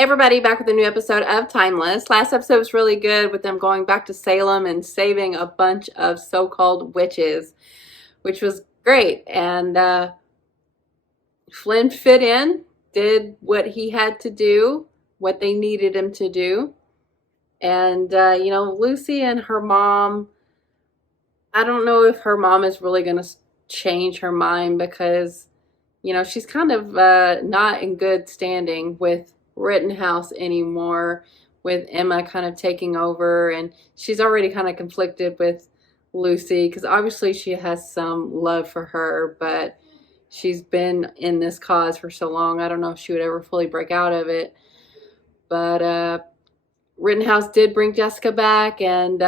Everybody, back with a new episode of Timeless. Last episode was really good with them going back to Salem and saving a bunch of so-called witches, which was great. And Flynn fit in, did what he had to do, what they needed him to do. And, Lucy and her mom, I don't know if her mom is really going to change her mind because, she's kind of not in good standing with Rittenhouse anymore, with Emma kind of taking over, and she's already kind of conflicted with Lucy because obviously she has some love for her, but she's been in this cause for so long. I don't know if she would ever fully break out of it. But Rittenhouse did bring Jessica back, and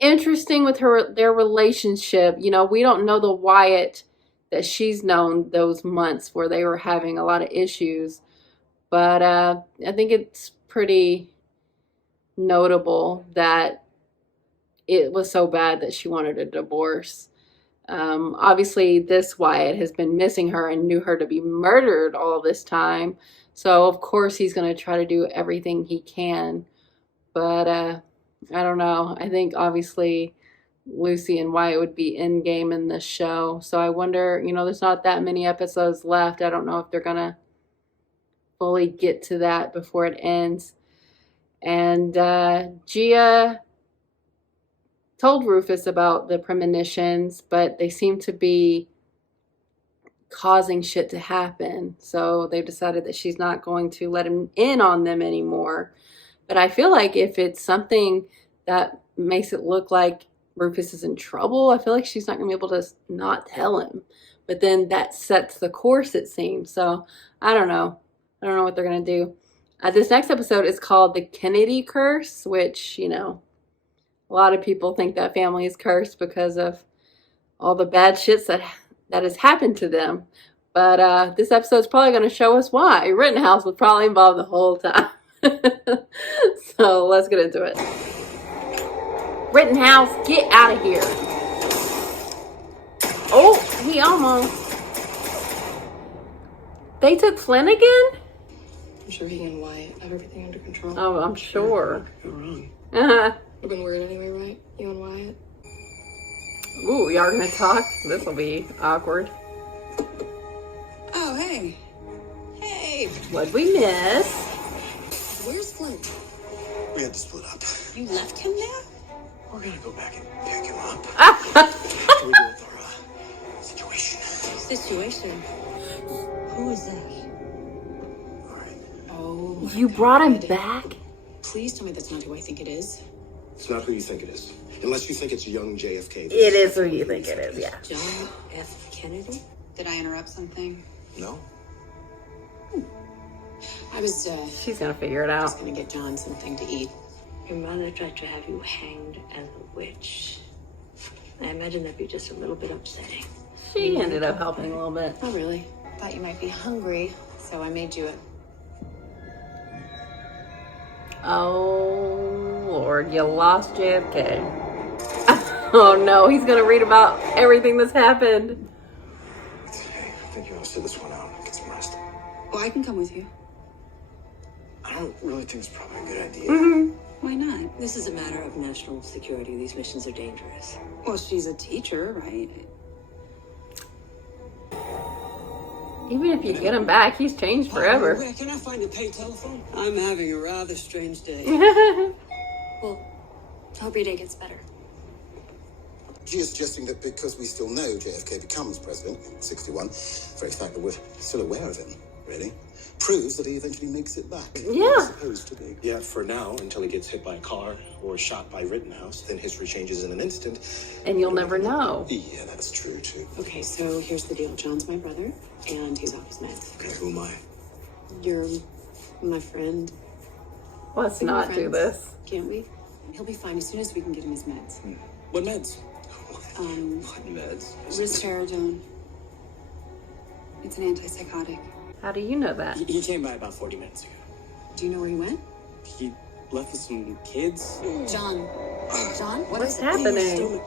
interesting with their relationship. We don't know the Wyatt that she's known those months where they were having a lot of issues. But I think it's pretty notable that it was so bad that she wanted a divorce. Obviously, this Wyatt has been missing her and knew her to be murdered all this time. So, of course, he's going to try to do everything he can. But I don't know. I think, obviously, Lucy and Wyatt would be in game in this show. So I wonder, there's not that many episodes left. I don't know if they're going to fully get to that before it ends. And Gia told Rufus about the premonitions, but they seem to be causing shit to happen. So they've decided that she's not going to let him in on them anymore. But I feel like if it's something that makes it look like Rufus is in trouble, I feel like she's not going to be able to not tell him. But then that sets the course, it seems. So I don't know. I don't know what they're going to do. This next episode is called The Kennedy Curse, which, a lot of people think that family is cursed because of all the bad shits that has happened to them. But this episode is probably going to show us why. Rittenhouse was probably involved the whole time. So let's get into it. Rittenhouse, get out of here. Oh, he almost. They took Flynn again? I'm sure he and Wyatt have everything under control. Oh, I'm sure. You're wrong. Uh-huh. You've been weird anyway, right? You and Wyatt? Ooh, y'all are gonna talk? This will be awkward. Oh, hey. Hey. What'd we miss? Where's Flynn? We had to split up. You left him there? We're gonna go back and pick him up. After we go with our situation. Situation? Who is that? Alright. Oh, my You God. brought him back? Please tell me that's not who I think it is. It's not who you think it is. Unless you think it's young JFK. It is who you think it is, yeah. John F. Kennedy? Did I interrupt something? No? I was, She's gonna figure it out. just gonna get John something to eat. Your mother tried to have you hanged as a witch. I imagine that'd be just a little bit upsetting. She ended up helping a little bit. Oh, really? Thought you might be hungry, so I made you it. Oh, Lord, you lost JFK. Oh, no, he's gonna read about everything that's happened. Hey, I think you ought to sit this one out and get some rest. Well, I can come with you. I don't really think it's probably a good idea. Mm-hmm. Why not? This is a matter of national security. These missions are dangerous. Well, she's a teacher, right? Even if you get him back, he's changed forever. Where can I find a pay telephone? I'm having a rather strange day. Well, hope your day gets better. She is suggesting that because we still know JFK becomes president in 61, the very fact that we're still aware of him, really, proves that he eventually makes it back. Yeah. He's supposed to be. Yeah, for now, until he gets hit by a car or shot by Rittenhouse, then history changes in an instant. And you'll never know. Yeah, that's true, too. Okay, so here's the deal. John's my brother, and he's off his meds. Okay, who am I? You're my friend. Let's We can be not do friends, this. Can't we? He'll be fine as soon as we can get him his meds. What meds? What meds? Risperidone. It's an antipsychotic. How do you know that? He came by about 40 minutes ago. Do you know where he went? He left with some kids. John. John? What's happening? Is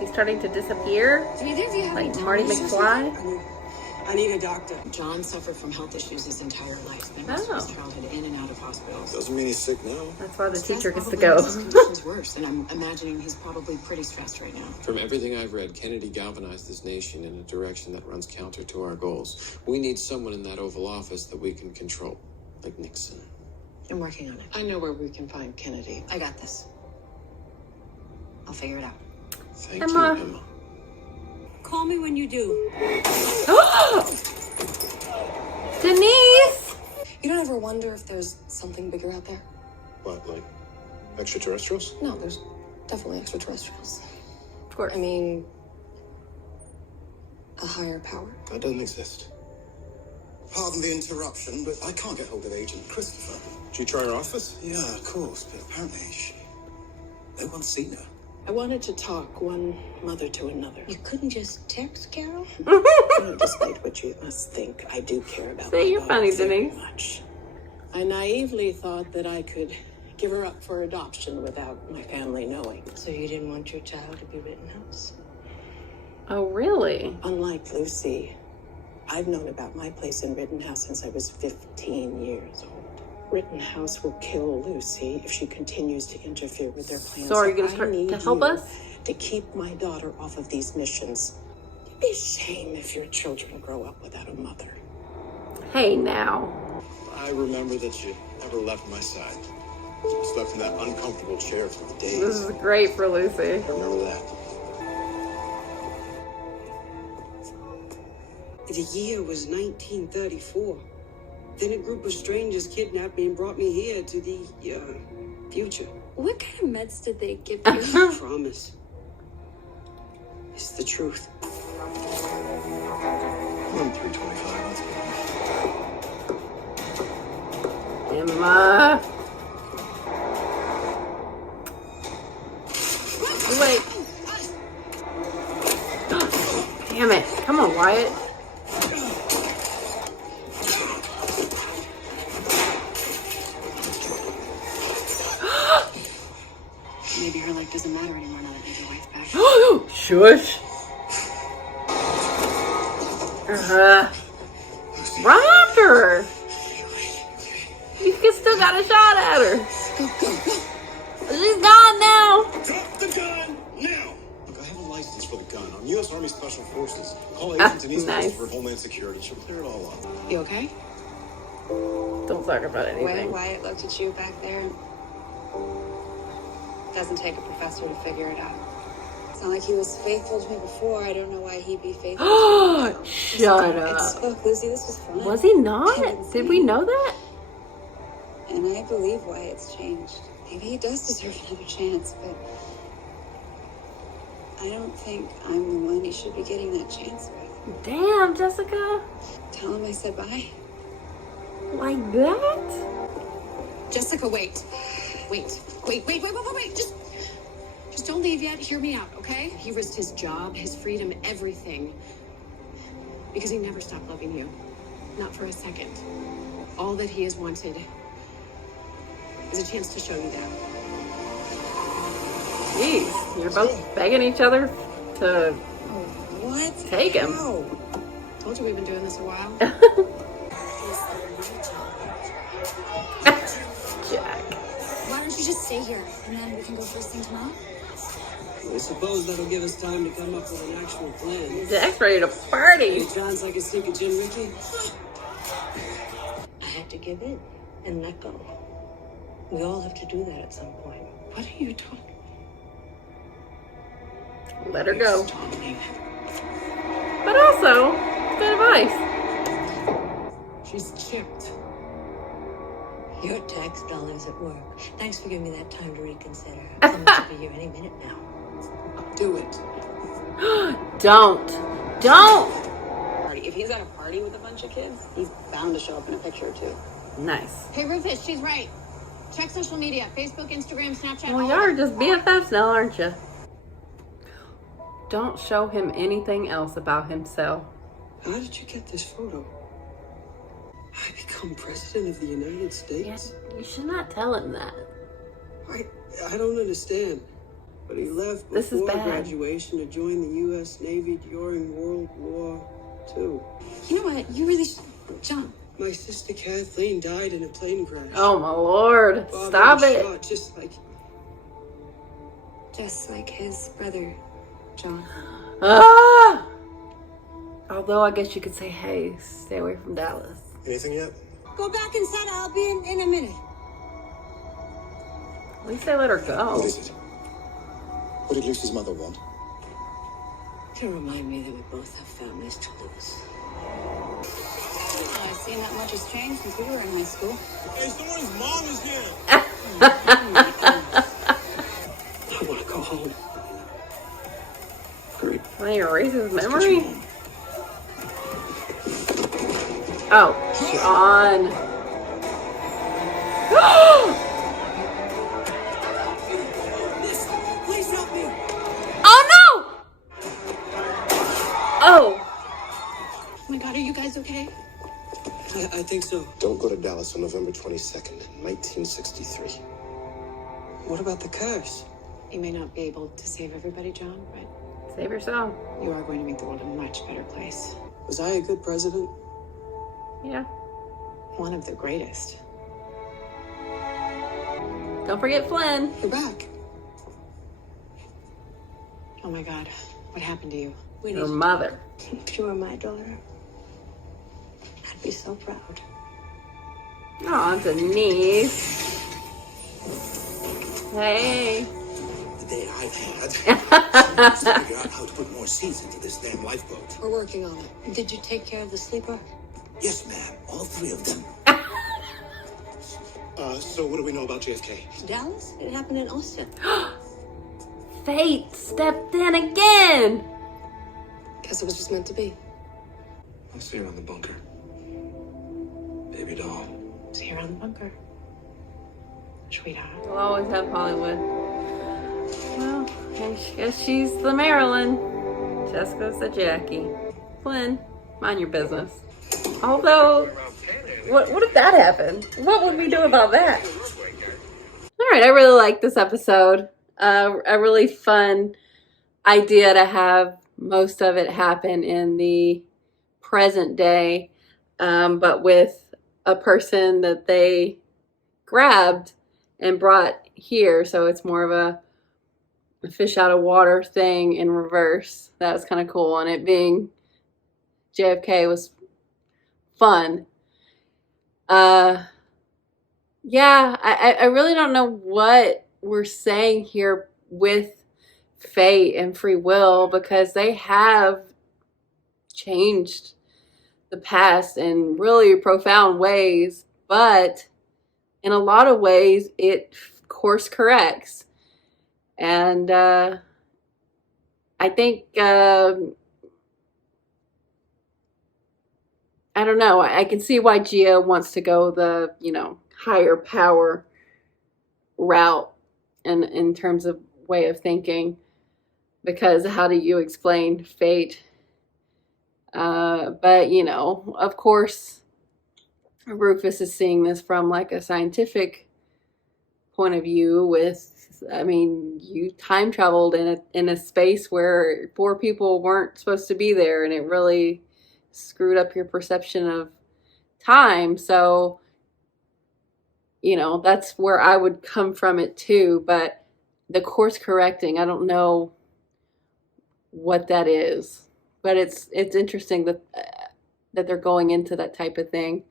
he starting to disappear? Do either of you have Like any Marty tumors or McFly? something? I need a doctor. John suffered from health issues his entire life. Spent most of his childhood in and out of hospitals. Doesn't mean he's sick now. That's why the Stress teacher gets to probably go. makes his conditions worse, and I'm imagining he's probably pretty stressed right now. From everything I've read, Kennedy galvanized this nation in a direction that runs counter to our goals. We need someone in that Oval Office that we can control, like Nixon. I'm working on it. I know where we can find Kennedy. I got this. I'll figure it out. Thank Emma. you, Emma. Call me when you do. Denise! You don't ever wonder if there's something bigger out there? What, like extraterrestrials? No, there's definitely extraterrestrials. Of course. I mean, a higher power. That doesn't exist. Pardon the interruption, but I can't get hold of Agent Christopher. Did you try her office? Yeah, of course, but apparently no one's seen her. I wanted to talk one mother to another. You couldn't just text Carol? Despite what you must think, I do care about Say my you're daughter funny, very Denise. much. I naively thought that I could give her up for adoption without my family knowing. So you didn't want your child to be Rittenhouse? Oh, really? Unlike Lucy, I've known about my place in Rittenhouse since I was 15 years old. Rittenhouse will kill Lucy if she continues to interfere with their plans. So are you I gonna start need to help you us? to keep my daughter off of these missions. It'd be a shame if your children grow up without a mother. Hey, now. I remember that you never left my side. You slept in that uncomfortable chair for days. This is great for Lucy. I remember that. The year was 1934. Then a group of strangers kidnapped me and brought me here to the, future. What kind of meds did they give you? Promise. It's the truth. I'm 325. Let's go. Emma. Wait. Damn it. Come on, Wyatt. Maybe her life doesn't matter anymore now that your wife's back. Shush. Run after her. You can still got a shot at her. She's gone now. Drop the gun now! Look, I have a license for the gun. I'm U.S. Army Special Forces. Call Agent Denise nice. for Homeland Security. She'll clear it all up. You okay? Don't talk about The way anything. Wyatt looked at you back there, doesn't take a professor to figure it out. It's not like he was faithful to me before. I don't know why he'd be faithful to me. Shut up. Look, Lucy, this was fun. Was he not? Did we know that? And I believe Wyatt's changed. Maybe he does deserve another chance, but I don't think I'm the one he should be getting that chance with. Damn, Jessica. Tell him I said bye. Like that? Jessica, wait. Just don't leave yet. Hear me out, okay? He risked his job, his freedom, everything. Because he never stopped loving you. Not for a second. All that he has wanted is a chance to show you that. Jeez, you're both begging each other to What? take him. How? Told you we've been doing this a while. Jack. Why don't you just stay here and then we can go first thing tomorrow? I suppose that'll give us time to come up with an actual plan. Jack's ready to party. It sounds like a sink of gin, Ricky. I had to give in and let go. We all have to do that at some point. What are you talking Let her go. Tommy? But also, good advice. She's chipped. Your tax dollars at work. Thanks for giving me that time to reconsider. Someone should be here any minute now. Do it. Don't. Party. If he's at a party with a bunch of kids, he's bound to show up in a picture or two. Nice. Hey, Rufus, she's right. Check social media. Facebook, Instagram, Snapchat. Well, all y'all of are it. just BFFs now, aren't you? Don't show him anything else about himself. How did you get this photo? I become president of the United States? Yes, you should not tell him that. I don't understand. But he left This is before bad. graduation to join the U.S. Navy during World War too. You know what? You really should. John. My sister Kathleen died in a plane crash. Oh my Lord. Bob Stop was it. shot Just like his brother, John. Ah! Although I guess you could say, hey, stay away from Dallas. Anything yet? Go back inside. I'll be in a minute. At least they let her go. What is it? What did Lucy's mother want? To remind me that we both have families to lose. I've seen that much has changed since we were in high school. Hey, someone's mom is here. I want to go home. Hurry. Can I erase his memory? Oh, John. Please help me. Oh no! Oh. Oh my God, are you guys okay? I think so. Don't go to Dallas on November 22nd, 1963. What about the curse? You may not be able to save everybody, John, but Save yourself. you are going to make the world a much better place. Was I a good president? Yeah. One of the greatest. Don't forget Flynn. You're back. Oh my God, what happened to you? We Your need to mother. talk. If you were my daughter, I'd be so proud. Oh, Denise. Hey. The day I've had is to figure out how to put more seeds into this damn lifeboat. We're working on it. Did you take care of the sleeper? Yes, ma'am. All three of them. So what do we know about JFK? Dallas? It happened in Austin. Fate stepped in again. Guess it was just meant to be. I'll see you around the bunker. Baby doll. See you around the bunker. Sweetheart. We'll always have Hollywood. Well, I guess she's the Marilyn. Jessica's the Jackie. Flynn, mind your business. Although, what if that happened? What would we do about that? All right, I really like this episode. A really fun idea to have most of it happen in the present day, but with a person that they grabbed and brought here. So it's more of a fish out of water thing in reverse. That was kind of cool. And it being JFK was fun. Yeah, I really don't know what we're saying here with fate and free will, because they have changed the past in really profound ways, but in a lot of ways it course corrects. And I think I don't know, I can see why Gia wants to go the, higher power route in terms of way of thinking, because how do you explain fate? But of course Rufus is seeing this from like a scientific point of view with, you time traveled in a space where 4 people weren't supposed to be there, and it really screwed up your perception of time. So that's where I would come from it too. But the course correcting, I don't know what that is, but it's interesting that they're going into that type of thing.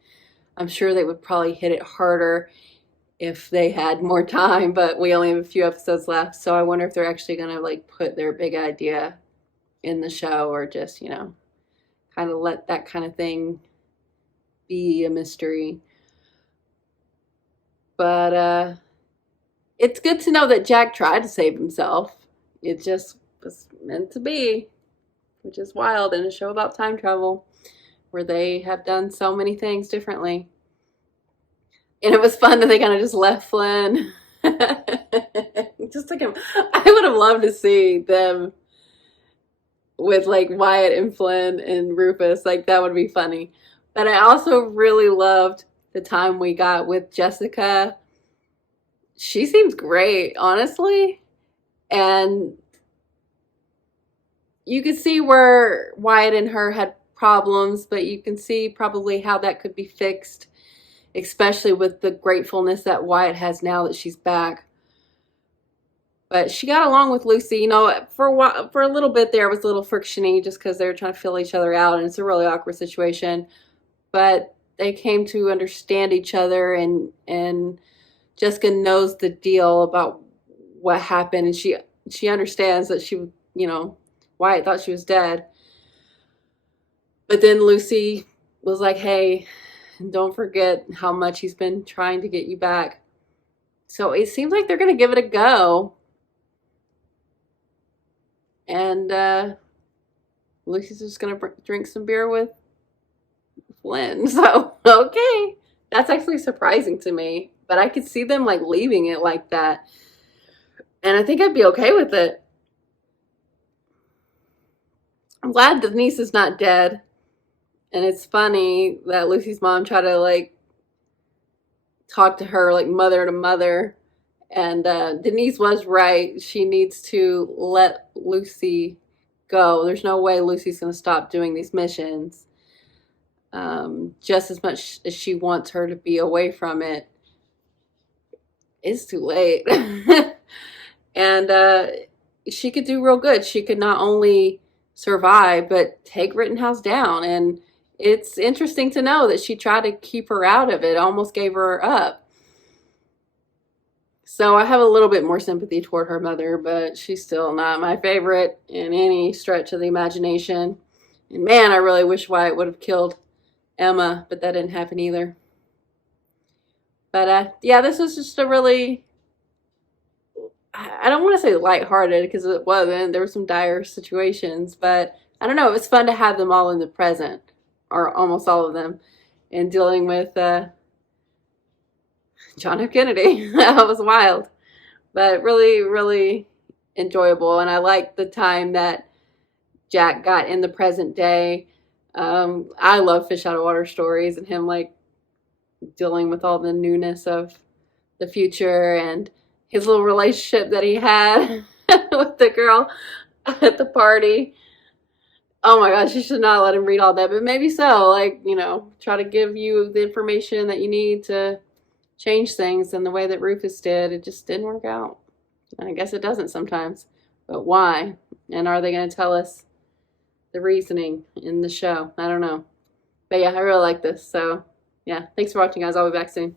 I'm sure they would probably hit it harder if they had more time, but we only have a few episodes left. So I wonder if they're actually going to like put their big idea in the show, or just, kind of let that kind of thing be a mystery. But it's good to know that Jack tried to save himself. It just was meant to be, which is wild in a show about time travel where they have done so many things differently. And it was fun that they kind of just left Flynn. Just took him. I would have loved to see them with like Wyatt and Flynn and Rufus. Like, that would be funny. But I also really loved the time we got with Jessica. She seems great, honestly. And you could see where Wyatt and her had problems, but you can see probably how that could be fixed, especially with the gratefulness that Wyatt has now that she's back. But she got along with Lucy, you know, for a while, for a little bit there was a little frictiony just because they were trying to fill each other out, and it's a really awkward situation. But they came to understand each other, and Jessica knows the deal about what happened, and she understands that she, you know, Wyatt thought she was dead. But then Lucy was like, hey, don't forget how much he's been trying to get you back. So it seems like they're going to give it a go. And Lucy's just going to drink some beer with Flynn. So, okay. That's actually surprising to me. But I could see them like leaving it like that. And I think I'd be okay with it. I'm glad Denise is not dead. And it's funny that Lucy's mom tried to like talk to her like mother to mother. And Denise was right. She needs to let Lucy go. There's no way Lucy's going to stop doing these missions. Just as much as she wants her to be away from it, it's too late. And she could do real good. She could not only survive, but take Rittenhouse down. And it's interesting to know that she tried to keep her out of it, almost gave her up. So I have a little bit more sympathy toward her mother, but she's still not my favorite in any stretch of the imagination. And man, I really wish Wyatt would have killed Emma, but that didn't happen either. But yeah, this was just a really, I don't want to say lighthearted because it wasn't. There were some dire situations, but I don't know. It was fun to have them all in the present, or almost all of them, and dealing with John F. Kennedy. That was wild, but really, really enjoyable. And I like the time that Jack got in the present day. I love fish out of water stories and him like dealing with all the newness of the future and his little relationship that he had with the girl at the party. Oh my gosh, you should not let him read all that, but maybe so. Like, you know, try to give you the information that you need to change things in the way that Rufus did. It just didn't work out. And I guess it doesn't sometimes. But why? And are they going to tell us the reasoning in the show? I don't know. But yeah, I really like this. So yeah, thanks for watching, guys. I'll be back soon.